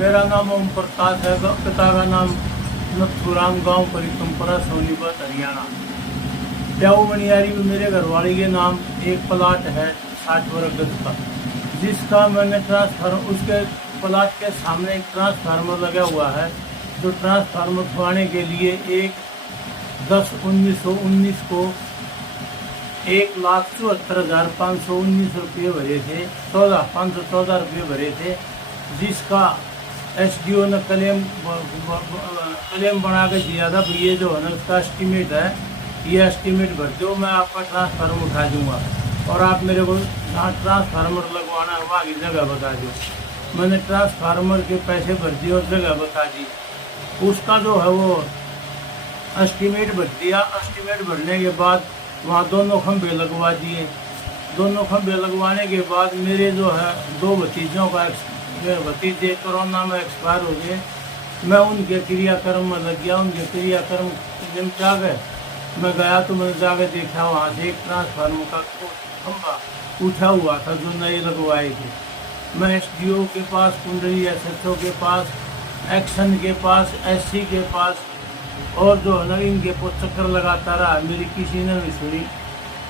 मेरा नाम ओम प्रकाश है। पिता का नाम नथुराम, गांव परिकमपुरा, सोनीपत, हरियाणा। प्याऊ मनियारी में मेरे घरवाली के नाम एक प्लाट है 60 वर्ग गज का, जिसका मैंने ट्रांसफार्मर, उसके प्लाट के सामने एक ट्रांसफार्मर लगा हुआ है। जो ट्रांसफार्मर खुआने के लिए 1/10/1919 को 1,74,519 रुपये भरे थे, 514 रुपये भरे थे, जिसका एसडीओ ने क्लेम बना के दिया था। ये जो है ना उसका एस्टीमेट है, ये एस्टीमेट भर दो, मैं आपका ट्रांसफार्मर उठा दूंगा और आप मेरे को जहाँ ट्रांसफार्मर लगवाना है वहाँ की जगह बता दो। मैंने ट्रांसफार्मर के पैसे भर दिए और जगह बता दी। उसका जो है वो एस्टीमेट भर दिया। एस्टीमेट भरने के बाद वहाँ दोनों खंभे लगवा दिए। दोनों खंभे लगवाने के बाद मेरे जो है 2 भतीजों का, मेरे भतीजे कोरोना में एक्सपायर हो गए। मैं उनके क्रियाक्रम में लग गया। उनके क्रियाक्रम निपटा गए। मैं गया तो मैंने जाकर देखा, वहाँ से एक ट्रांसफार्मर का खंभा उठा हुआ था जो नए लगवाए थे। मैं एसडीओ के पास, कुंडली एसएचओ के पास, एक्शन के पास, एससी के पास और जो है ना इनके को चक्कर लगाता रहा, मेरी किसी ने नहीं सुनी।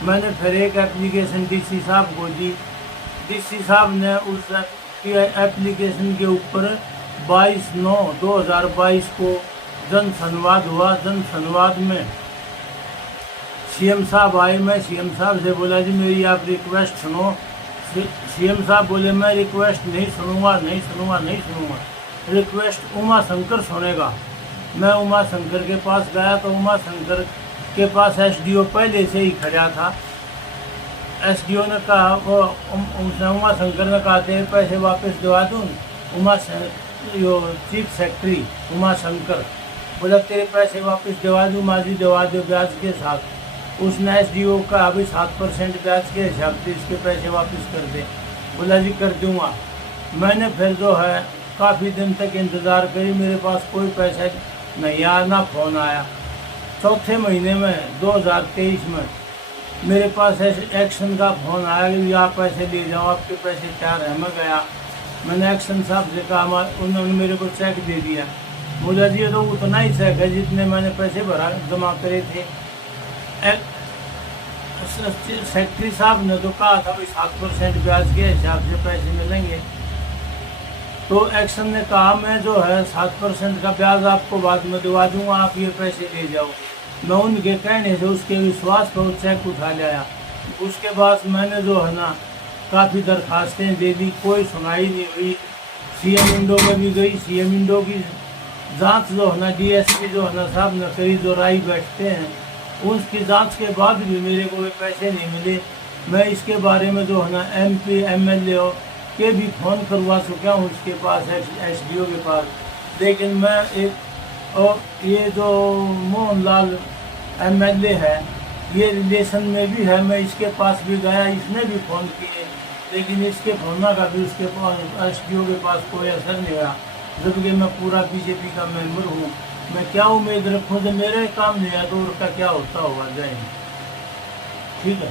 मैंने फिर एक एप्लीकेशन डीसी साहब को दी। डीसी साहब ने उस एप्लीकेशन के ऊपर 22/9/2022 को जन संवाद हुआ। जन संवाद में सीएम साहब आए। मैं सीएम साहब से बोला जी मेरी आप रिक्वेस्ट सुनो। सीएम साहब बोले मैं रिक्वेस्ट नहीं सुनूंगा। रिक्वेस्ट उमा शंकर सुनेगा। मैं उमा शंकर के पास गया तो उमा शंकर के पास एसडीओ पहले से ही खड़ा था। एसडीओ ने कहा, वो उमा शंकर ने कहा थे पैसे वापस दिवा दूँ। चीफ सेक्रेटरी उमा शंकर बोला तेरे पैसे वापस दिवा दूँ, माजी दिवा दो ब्याज के साथ। उसने एसडीओ का अभी 7% ब्याज के हिसाब से इसके पैसे वापस कर दे। बोला जी कर दूँगा। मैंने फिर जो है काफ़ी दिन तक इंतज़ार करी, मेरे पास कोई पैसा नहीं आया, ना फ़ोन आया। चौथे महीने में 2023 में मेरे पास एक्शन का फ़ोन आया कि आप पैसे ले जाओ, आपके पैसे तैयार हैं। मैं गया, मैंने एक्शन साहब से कहा, उन्होंने मेरे को चेक दे दिया। बोला जी ये तो उतना ही चेक है जितने मैंने पैसे भरा जमा करे थे। सेक्रेटरी साहब ने तो कहा था भाई 7% ब्याज के हिसाब से पैसे मिलेंगे। तो एक्शन ने कहा मैं जो है 7% का ब्याज आपको बाद में दिवा दूंगा, आप ये पैसे ले जाओ। मैं उनके कहने से उसके विश्वास पर वो चेक उठा लाया। उसके बाद मैंने जो है ना काफ़ी दरखास्तें दे दी, कोई सुनाई नहीं हुई। सीएम इंडो में भी गई। सीएम इंडो की जांच जो है ना डीएसपी जो है ना साहब ने कई जो राय बैठते हैं, उसकी जांच के बाद भी मेरे को वे पैसे नहीं मिले। मैं इसके बारे में जो है ना एमपी एमएलए के भी फ़ोन करवा चुका हूँ उसके पास, एसडीओ के पास। लेकिन मैं एक, और ये जो मोहनलाल एमएलए है ये रिलेशन में भी है, मैं इसके पास भी गया, इसने भी फ़ोन किए, लेकिन इसके फ़ोन का भी उसके पास एसडीओ के पास कोई असर नहीं हुआ। जबकि मैं पूरा बीजेपी का मेंबर हूँ। मैं क्या उम्मीद रखूँ जब मेरे काम नहीं है तो उनका क्या होता होगा। जय हिंद। ठीक है।